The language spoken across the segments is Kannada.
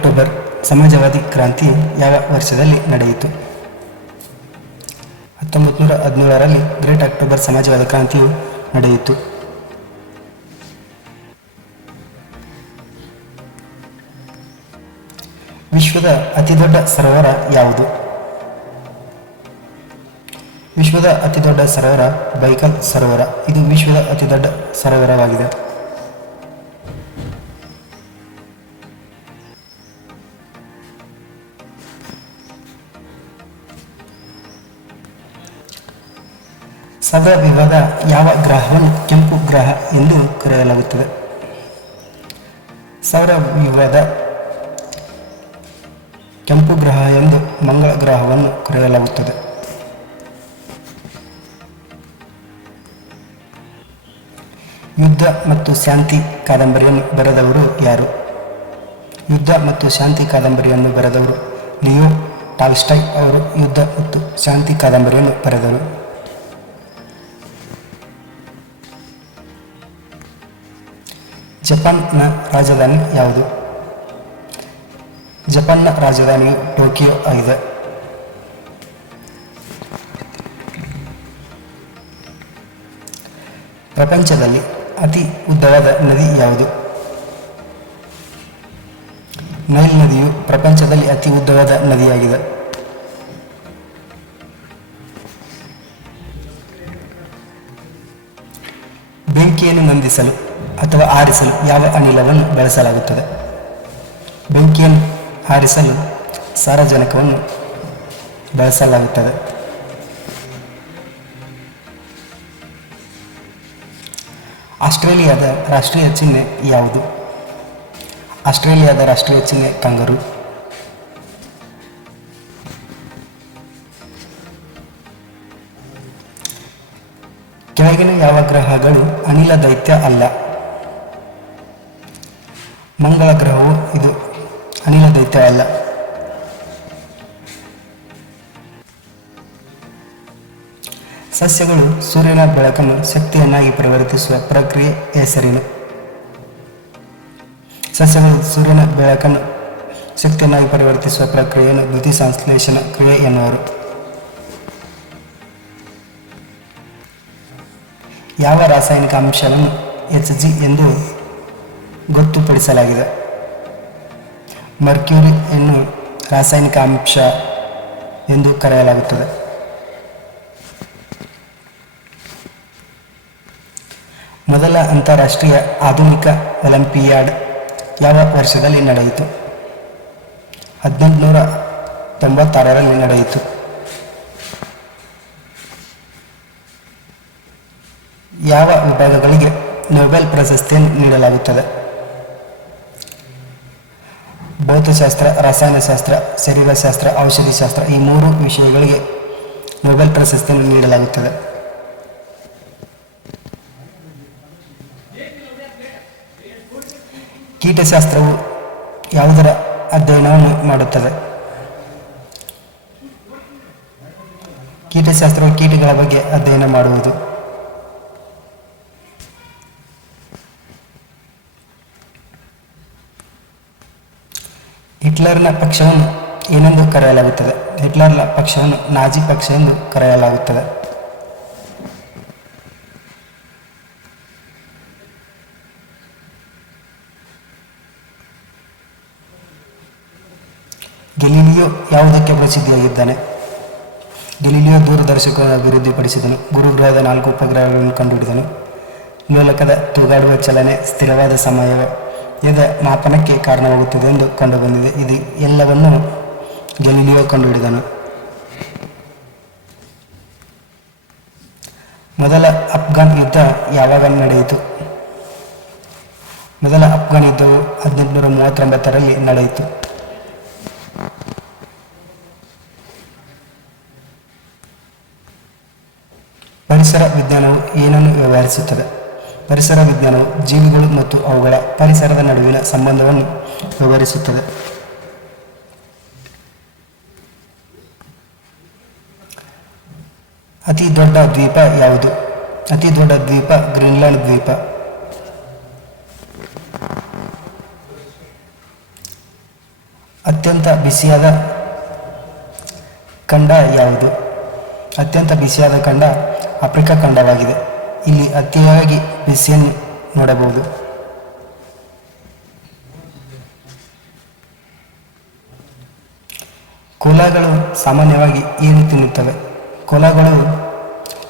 ಅಕ್ಟೋಬರ್ ಸಮಾಜವಾದಿ ಕ್ರಾಂತಿ ಯಾವ ವರ್ಷದಲ್ಲಿ ನಡೆಯಿತು? 1917ರಲ್ಲಿ ಗ್ರೇಟ್ ಅಕ್ಟೋಬರ್ ಸಮಾಜವಾದಿ ಕ್ರಾಂತಿಯು ನಡೆಯಿತು. ವಿಶ್ವದ ಅತಿದೊಡ್ಡ ಸರೋವರ ಯಾವುದು? ವಿಶ್ವದ ಅತಿದೊಡ್ಡ ಸರೋವರ ಬೈಕಲ್ ಸರೋವರ. ಇದು ವಿಶ್ವದ ಅತಿದೊಡ್ಡ ಸರೋವರವಾಗಿದೆ. ಸೌರ ವಿವಾದ ಯಾವ ಗ್ರಹವನ್ನು ಕೆಂಪು ಗ್ರಹ ಎಂದು ಕರೆಯಲಾಗುತ್ತದೆ? ಸೌರ ವಿವಾದ ಕೆಂಪು ಗ್ರಹ ಎಂದು ಮಂಗಳ ಗ್ರಹವನ್ನು ಕರೆಯಲಾಗುತ್ತದೆ. ಯುದ್ಧ ಮತ್ತು ಶಾಂತಿ ಕಾದಂಬರಿಯನ್ನು ಬರೆದವರು ಯಾರು? ಯುದ್ಧ ಮತ್ತು ಶಾಂತಿ ಕಾದಂಬರಿಯನ್ನು ಬರೆದವರು ಲಿಯೋ ಟಾಲ್ಸ್ಟಾಯ್ ಅವರು ಯುದ್ಧ ಮತ್ತು ಶಾಂತಿ ಕಾದಂಬರಿಯನ್ನು ಬರೆದರು. ಜಪಾನ್ನ ರಾಜಧಾನಿ ಯಾವುದು? ಜಪಾನ್ನ ರಾಜಧಾನಿಯು ಟೋಕಿಯೋ ಆಗಿದೆ. ಪ್ರಪಂಚದಲ್ಲಿ ಅತಿ ಉದ್ದವಾದ ನದಿ ಯಾವುದು? ನೈಲ್ ನದಿಯು ಪ್ರಪಂಚದಲ್ಲಿ ಅತಿ ಉದ್ದವಾದ ನದಿಯಾಗಿದೆ. ಬೆಂಕಿಯನ್ನು ನಂದಿಸಲು ಅಥವಾ ಆರಿಸಲು ಯಾವ ಅನಿಲವನ್ನು ಬಳಸಲಾಗುತ್ತದೆ? ಬೆಂಕಿಯನ್ನು ಆರಿಸಲು ಸಾರಜನಕವನ್ನು ಬಳಸಲಾಗುತ್ತದೆ. ಆಸ್ಟ್ರೇಲಿಯಾದ ರಾಷ್ಟ್ರೀಯ ಚಿಹ್ನೆ ಯಾವುದು? ಆಸ್ಟ್ರೇಲಿಯಾದ ರಾಷ್ಟ್ರೀಯ ಚಿಹ್ನೆ ಕಂಗರು. ಕೆಳಗಿನ ಯಾವ ಗ್ರಹಗಳು ಅನಿಲ ದೈತ್ಯ ಅಲ್ಲ? ಮಂಗಳ ಗ್ರಹವು ಇದು ಅನಿಲ ದೈತ್ಯವಲ್ಲ. ಸಸ್ಯಗಳು ಸೂರ್ಯನ ಬೆಳಕನ್ನು ಶಕ್ತಿಯನ್ನಾಗಿ ಪರಿವರ್ತಿಸುವ ಪ್ರಕ್ರಿಯೆ ಹೆಸರೇನು? ಸಸ್ಯಗಳು ಸೂರ್ಯನ ಬೆಳಕನ್ನು ಶಕ್ತಿಯನ್ನಾಗಿ ಪರಿವರ್ತಿಸುವ ಪ್ರಕ್ರಿಯೆಯನ್ನು ದ್ಯುತಿಸಂಶ್ಲೇಷಣ ಕ್ರಿಯೆ ಎನ್ನುವರು. ಯಾವ ರಾಸಾಯನಿಕ ಅಂಶವನ್ನು Hg ಎಂದು ಗೊತ್ತುಪಡಿಸಲಾಗಿದೆ? ಮರ್ಕ್ಯೂರಿ ಅನ್ನು ರಾಸಾಯನಿಕ ಅಂಶ ಎಂದು ಕರೆಯಲಾಗುತ್ತದೆ. ಮೊದಲ ಅಂತಾರಾಷ್ಟ್ರೀಯ ಆಧುನಿಕ ಒಲಿಂಪಿಯಾಡ್ ಯಾವ ವರ್ಷದಲ್ಲಿ ನಡೆಯಿತು? 1896ರಲ್ಲಿ ನಡೆಯಿತು. ಯಾವ ವಿಭಾಗಗಳಿಗೆ ನೊಬೆಲ್ ಪ್ರಶಸ್ತಿಯನ್ನು ನೀಡಲಾಗುತ್ತದೆ? ಭೌತಶಾಸ್ತ್ರ, ರಸಾಯನಶಾಸ್ತ್ರ, ಶರೀರಶಾಸ್ತ್ರ, ಔಷಧಿಶಾಸ್ತ್ರ ಈ 3 ವಿಷಯಗಳಿಗೆ ನೊಬೆಲ್ ಪ್ರಶಸ್ತಿಯನ್ನು ನೀಡಲಾಗುತ್ತದೆ. ಕೀಟಶಾಸ್ತ್ರವು ಯಾವುದರ ಅಧ್ಯಯನವನ್ನು ಮಾಡುತ್ತದೆ? ಕೀಟಶಾಸ್ತ್ರವು ಕೀಟಗಳ ಬಗ್ಗೆ ಅಧ್ಯಯನ ಮಾಡುವುದು. ಹಿಟ್ಲರ್ನ ಪಕ್ಷವನ್ನು ಏನೆಂದು ಕರೆಯಲಾಗುತ್ತದೆ? ಹಿಟ್ಲರ್ನ ಪಕ್ಷವನ್ನು ನಾಜಿ ಪಕ್ಷ ಎಂದು ಕರೆಯಲಾಗುತ್ತದೆ. ಗೆಲಿಲಿಯೋ ಯಾವುದಕ್ಕೆ ಪ್ರಸಿದ್ಧಿಯಾಗಿದ್ದಾನೆ? ಗೆಲಿಲಿಯೋ ದೂರದರ್ಶಕವನ್ನು ಅಭಿವೃದ್ಧಿಪಡಿಸಿದನು. ಗುರುಗ್ರಹದ 4 ಉಪಗ್ರಹಗಳನ್ನು ಕಂಡುಹಿಡಿದನು. ಲೋಲಕದ ತೂಗಾಡುವ ಚಲನೆ ಸ್ಥಿರವಾದ ಸಮಯದ ಮಾಪನಕ್ಕೆ ಕಾರಣವಾಗುತ್ತದೆ ಎಂದು ಕಂಡುಬಂದಿದೆ. ಇದು ಎಲ್ಲವನ್ನೂ ಗೆಲಿಲಿಯೋ ಕಂಡುಹಿಡಿದನು. ಮೊದಲ ಅಫ್ಘಾನ್ ಯುದ್ಧ ಯಾವಾಗ ನಡೆಯಿತು? ಮೊದಲ ಅಫ್ಘಾನ್ ಯುದ್ಧವು 1839ರಲ್ಲಿ ನಡೆಯಿತು. ಪರಿಸರ ವಿಜ್ಞಾನವು ಏನನ್ನು ವ್ಯವಹರಿಸುತ್ತದೆ? ಪರಿಸರ ವಿಜ್ಞಾನವು ಜೀವಿಗಳು ಮತ್ತು ಅವುಗಳ ಪರಿಸರದ ನಡುವಿನ ಸಂಬಂಧವನ್ನು ವಿವರಿಸುತ್ತದೆ. ಅತಿ ದೊಡ್ಡ ದ್ವೀಪ ಯಾವುದು? ಅತಿ ದೊಡ್ಡ ದ್ವೀಪ ಗ್ರೀನ್ಲ್ಯಾಂಡ್ ದ್ವೀಪ. ಅತ್ಯಂತ ಬಿಸಿಯಾದ ಖಂಡ ಯಾವುದು? ಅತ್ಯಂತ ಬಿಸಿಯಾದ ಖಂಡ ಆಫ್ರಿಕಾ ಖಂಡವಾಗಿದೆ. ಇಲ್ಲಿ ಅತಿಯಾಗಿ ಬಿಸಿಯನ್ನು ನೋಡಬಹುದು. ಕೋಲಾಗಳು ಸಾಮಾನ್ಯವಾಗಿ ಏನು ತಿನ್ನುತ್ತವೆ? ಕೋಲಾಗಳು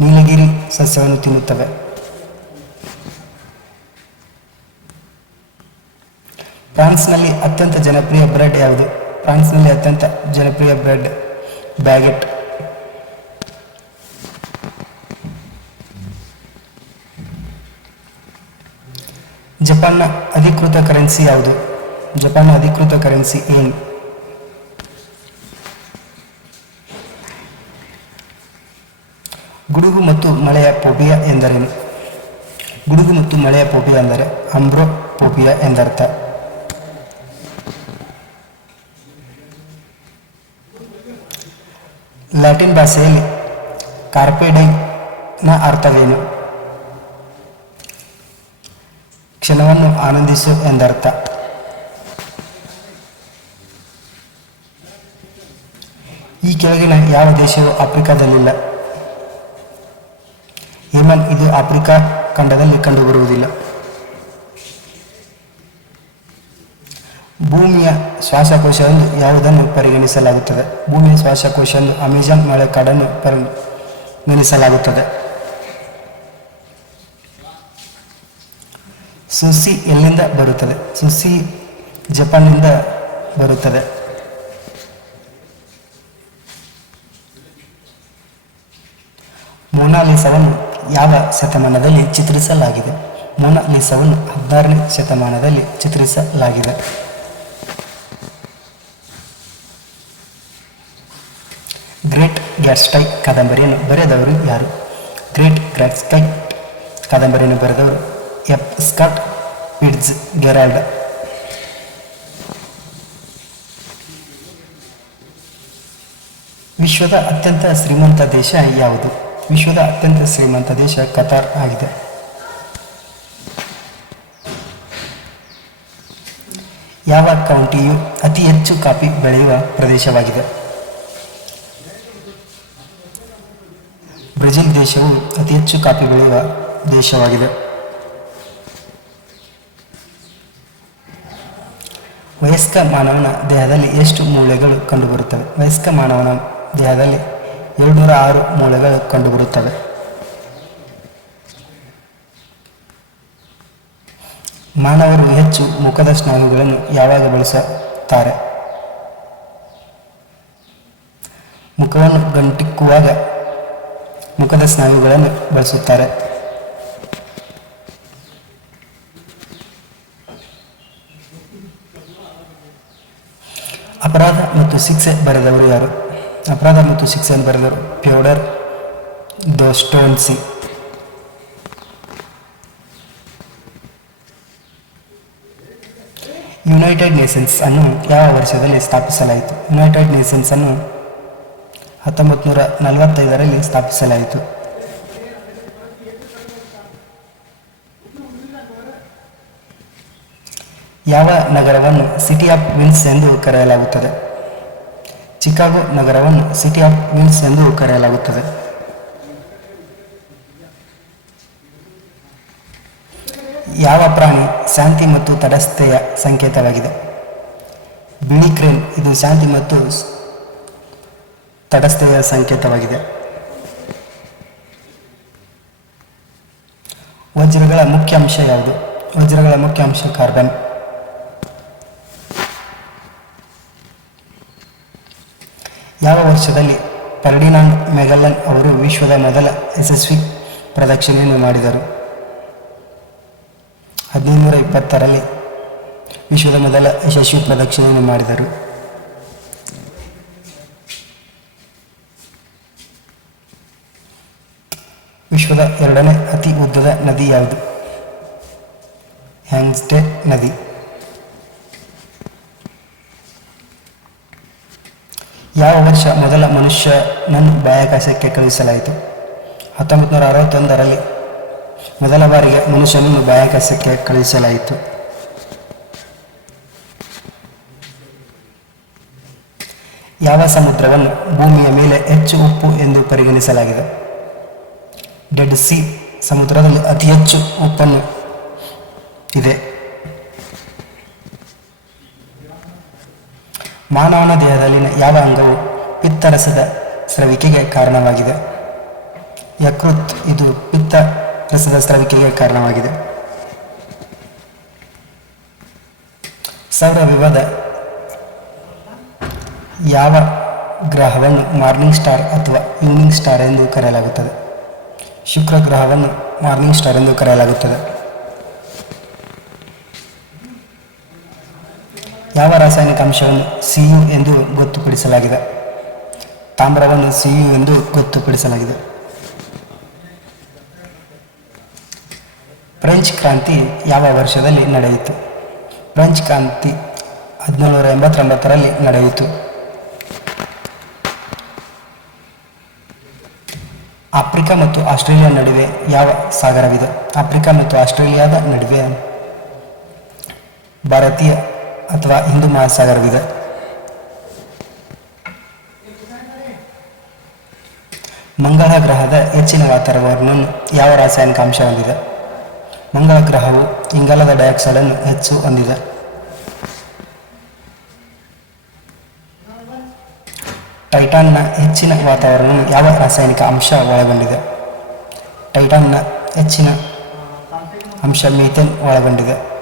ನೀಲಗಿರಿ ಸಸ್ಯವನ್ನು ತಿನ್ನುತ್ತವೆ. ಫ್ರಾನ್ಸ್ನಲ್ಲಿ ಅತ್ಯಂತ ಜನಪ್ರಿಯ ಬ್ರೆಡ್ ಯಾವುದು? ಫ್ರಾನ್ಸ್ನಲ್ಲಿ ಅತ್ಯಂತ ಜನಪ್ರಿಯ ಬ್ರೆಡ್ ಬ್ಯಾಗೆಟ್. ಜಪಾನ್ನ ಅಧಿಕೃತ ಕರೆನ್ಸಿ ಯಾವುದು? ಜಪಾನ್ನ ಅಧಿಕೃತ ಕರೆನ್ಸಿ ಏನು? ಗುಡುಗು ಮತ್ತು ಮಳೆಯ ಫೋಬಿಯಾ ಎಂದರೇನು? ಗುಡುಗು ಮತ್ತು ಮಳೆಯ ಫೋಬಿಯಾ ಎಂದರೆ ಅಂಬ್ರೋಫೋಬಿಯಾ ಎಂದರ್ಥ. ಲ್ಯಾಟಿನ್ ಭಾಷೆಯಲ್ಲಿ ಕಾರ್ಪೆ ಡೈಮ್ನ ಅರ್ಥವೇನು? ಕ್ಷಣವನ್ನು ಆನಂದಿಸು ಎಂದರ್ಥ. ಈ ಕೆಳಗಿನ ಯಾವ ದೇಶವು ಆಫ್ರಿಕಾದಲ್ಲಿಲ್ಲ? ಯೆಮನ್. ಇದು ಆಫ್ರಿಕಾ ಖಂಡದಲ್ಲಿ ಕಂಡುಬರುವುದಿಲ್ಲ. ಭೂಮಿಯ ಶ್ವಾಸಕೋಶ ಎಂದು ಯಾವುದನ್ನು ಪರಿಗಣಿಸಲಾಗುತ್ತದೆ? ಭೂಮಿಯ ಶ್ವಾಸಕೋಶ ಎಂದು ಅಮೆಜಾನ್ ಮಳೆಕಾಡನ್ನು ಪರಿಗಣಿಸಲಾಗುತ್ತದೆ. ಸುಸಿ ಎಲ್ಲಿಂದ ಬರುತ್ತದೆ? ಸುಸಿ ಜಪಾನ್ನಿಂದ ಬರುತ್ತದೆ. ಮೊನಾಲಿಸಾವನ್ನು ಯಾವ ಶತಮಾನದಲ್ಲಿ ಚಿತ್ರಿಸಲಾಗಿದೆ? ಮೊನಾಲಿಸಾವನ್ನು 16ನೇ ಶತಮಾನದಲ್ಲಿ ಚಿತ್ರಿಸಲಾಗಿದೆ. ಗ್ರೇಟ್ ಗ್ಯಾಟ್ಸ್ಬೈ ಕಾದಂಬರಿಯನ್ನು ಬರೆದವರು ಯಾರು? ಗ್ರೇಟ್ ಗ್ಯಾಟ್ಸ್ಬೈ ಕಾದಂಬರಿಯನ್ನು ಬರೆದವರು ಎಫ್. ಸ್ಕಾಟ್ ಫಿಟ್ಜ್ ಗೆರಾಲ್ಡ್. ವಿಶ್ವದ ಅತ್ಯಂತ ಶ್ರೀಮಂತ ದೇಶ ಯಾವುದು? ವಿಶ್ವದ ಅತ್ಯಂತ ಶ್ರೀಮಂತ ದೇಶ ಕತಾರ್ ಆಗಿದೆ. ಯಾವ ಕೌಂಟಿಯು ಅತಿ ಹೆಚ್ಚು ಕಾಫಿ ಬೆಳೆಯುವ ಪ್ರದೇಶವಾಗಿದೆ? ಬ್ರೆಜಿಲ್ ದೇಶವು ಅತಿ ಹೆಚ್ಚು ಕಾಫಿ ಬೆಳೆಯುವ ದೇಶವಾಗಿದೆ. ವಯಸ್ಕ ಮಾನವನ ದೇಹದಲ್ಲಿ ಎಷ್ಟು ಮೂಳೆಗಳು ಕಂಡುಬರುತ್ತವೆ? ವಯಸ್ಕ ಮಾನವನ ದೇಹದಲ್ಲಿ 206 ಮೂಳೆಗಳು ಕಂಡುಬರುತ್ತವೆ. ಮಾನವರು ಹೆಚ್ಚು ಮುಖದ ಸ್ನಾಯುಗಳನ್ನು ಯಾವಾಗ ಬಳಸುತ್ತಾರೆ? ಮುಖವನ್ನು ಗಂಟಿಕ್ಕುವಾಗ ಮುಖದ ಸ್ನಾಯುಗಳನ್ನು ಬಳಸುತ್ತಾರೆ. ಅಪರಾಧ ಮತ್ತು ಶಿಕ್ಷೆ ಬರೆದವರು ಯಾರು? ಅಪರಾಧ ಮತ್ತು ಶಿಕ್ಷೆಯನ್ನು ಬರೆದವರು ಫ್ಯೋಡರ್ ದೋಸ್ಟೋವ್ಸ್ಕಿ. ಯುನೈಟೆಡ್ ನೇಷನ್ಸ್ ಅನ್ನು ಯಾವ ವರ್ಷದಲ್ಲಿ ಸ್ಥಾಪಿಸಲಾಯಿತು? ಯುನೈಟೆಡ್ ನೇಷನ್ಸ್ ಅನ್ನು 1945ರಲ್ಲಿ ಸ್ಥಾಪಿಸಲಾಯಿತು. ಯಾವ ನಗರವನ್ನು ಸಿಟಿ ಆಫ್ ವಿಂಡ್ಸ್ ಎಂದು ಕರೆಯಲಾಗುತ್ತದೆ? ಚಿಕಾಗೋ ನಗರವನ್ನು ಸಿಟಿ ಆಫ್ ವಿಂಡ್ಸ್ ಎಂದು ಕರೆಯಲಾಗುತ್ತದೆ. ಯಾವ ಪ್ರಾಣಿ ಶಾಂತಿ ಮತ್ತು ತಟಸ್ಥತೆಯ ಸಂಕೇತವಾಗಿದೆ? ಬಿಳಿ ಕ್ರೇನ್. ಇದು ಶಾಂತಿ ಮತ್ತು ತಟಸ್ಥತೆಯ ಸಂಕೇತವಾಗಿದೆ. ವಜ್ರಗಳ ಮುಖ್ಯ ಅಂಶ ಯಾವುದು? ವಜ್ರಗಳ ಮುಖ್ಯ ಅಂಶ ಕಾರ್ಬನ್. ಯಾವ ವರ್ಷದಲ್ಲಿ ಫರ್ಡಿನಾಂಡ್ ಮೆಗೆಲ್ಲನ್ ಅವರು ವಿಶ್ವದ ಮೊದಲ ಯಶಸ್ವಿ ಪ್ರದಕ್ಷಿಣೆಯನ್ನು ಮಾಡಿದರು? 1520ರಲ್ಲಿ ವಿಶ್ವದ ಮೊದಲ ಯಶಸ್ವಿ ಪ್ರದಕ್ಷಿಣೆಯನ್ನು ಮಾಡಿದರು. ವಿಶ್ವದ 2ನೇ ಅತಿ ಉದ್ದದ ನದಿ ಯಾವುದು? ಹ್ಯಾಂಗ್ಸ್ಟೆ ನದಿ. ಯಾವ ವರ್ಷ ಮೊದಲ ಮನುಷ್ಯನನ್ನು ಬಾಹ್ಯಾಕಾಶಕ್ಕೆ ಕಳುಹಿಸಲಾಯಿತು? 1961ರಲ್ಲಿ ಮೊದಲ ಬಾರಿಗೆ ಮನುಷ್ಯನನ್ನು ಬಾಹ್ಯಾಕಾಶಕ್ಕೆ ಕಳುಹಿಸಲಾಯಿತು. ಯಾವ ಸಮುದ್ರವನ್ನು ಭೂಮಿಯ ಮೇಲೆ ಹೆಚ್ಚು ಉಪ್ಪು ಎಂದು ಪರಿಗಣಿಸಲಾಗಿದೆ? ಡೆಡ್ ಸಿ ಸಮುದ್ರದಲ್ಲಿ ಅತಿ ಹೆಚ್ಚು ಉಪ್ಪನ್ನು ಇದೆ. ಮಾನವನ ದೇಹದಲ್ಲಿನ ಯಾವ ಅಂಗವು ಪಿತ್ತರಸದ ಸ್ರವಿಕೆಗೆ ಕಾರಣವಾಗಿದೆ? ಯಕೃತ್. ಇದು ಪಿತ್ತರಸದ ಸ್ರವಿಕೆಗೆ ಕಾರಣವಾಗಿದೆ. ಸೌರವ್ಯೂಹದ ಯಾವ ಗ್ರಹವನ್ನು ಮಾರ್ನಿಂಗ್ ಸ್ಟಾರ್ ಅಥವಾ ಈವ್ನಿಂಗ್ ಸ್ಟಾರ್ ಎಂದು ಕರೆಯಲಾಗುತ್ತದೆ? ಶುಕ್ರ ಗ್ರಹವನ್ನು ಮಾರ್ನಿಂಗ್ ಸ್ಟಾರ್ ಎಂದು ಕರೆಯಲಾಗುತ್ತದೆ. ಯಾವ ರಾಸಾಯನಿಕ ಅಂಶವನ್ನು Cu ಎಂದು ಗೊತ್ತುಪಡಿಸಲಾಗಿದೆ? ತಾಮ್ರವನ್ನು Cu ಎಂದು ಗೊತ್ತುಪಡಿಸಲಾಗಿದೆ. ಫ್ರೆಂಚ್ ಕ್ರಾಂತಿ ಯಾವ ವರ್ಷದಲ್ಲಿ ನಡೆಯಿತು? ಫ್ರೆಂಚ್ ಕ್ರಾಂತಿ 1789ರಲ್ಲಿ ನಡೆಯಿತು. ಆಫ್ರಿಕಾ ಮತ್ತು ಆಸ್ಟ್ರೇಲಿಯಾ ನಡುವೆ ಯಾವ ಸಾಗರವಿದೆ? ಆಫ್ರಿಕಾ ಮತ್ತು ಆಸ್ಟ್ರೇಲಿಯಾದ ನಡುವೆ ಭಾರತೀಯ ಅಥವಾ ಹಿಂದೂ ಮಹಾಸಾಗರವಿದೆ. ಮಂಗಳ ಗ್ರಹದ ಹೆಚ್ಚಿನ ವಾತಾವರಣವನ್ನು ಯಾವ ರಾಸಾಯನಿಕ ಅಂಶ ಹೊಂದಿದೆ? ಮಂಗಳ ಗ್ರಹವು ಇಂಗಾಲದ ಡೈಆಕ್ಸೈಡ್ ಅನ್ನು ಹೆಚ್ಚು ಹೊಂದಿದೆ. ಟೈಟಾನ್ನ ಹೆಚ್ಚಿನ ವಾತಾವರಣವನ್ನು ಯಾವ ರಾಸಾಯನಿಕ ಅಂಶ ಒಳಗೊಂಡಿದೆ? ಟೈಟಾನ್ನ ಹೆಚ್ಚಿನ ಅಂಶ ಮೀಥೇನ್ ಒಳಗೊಂಡಿದೆ.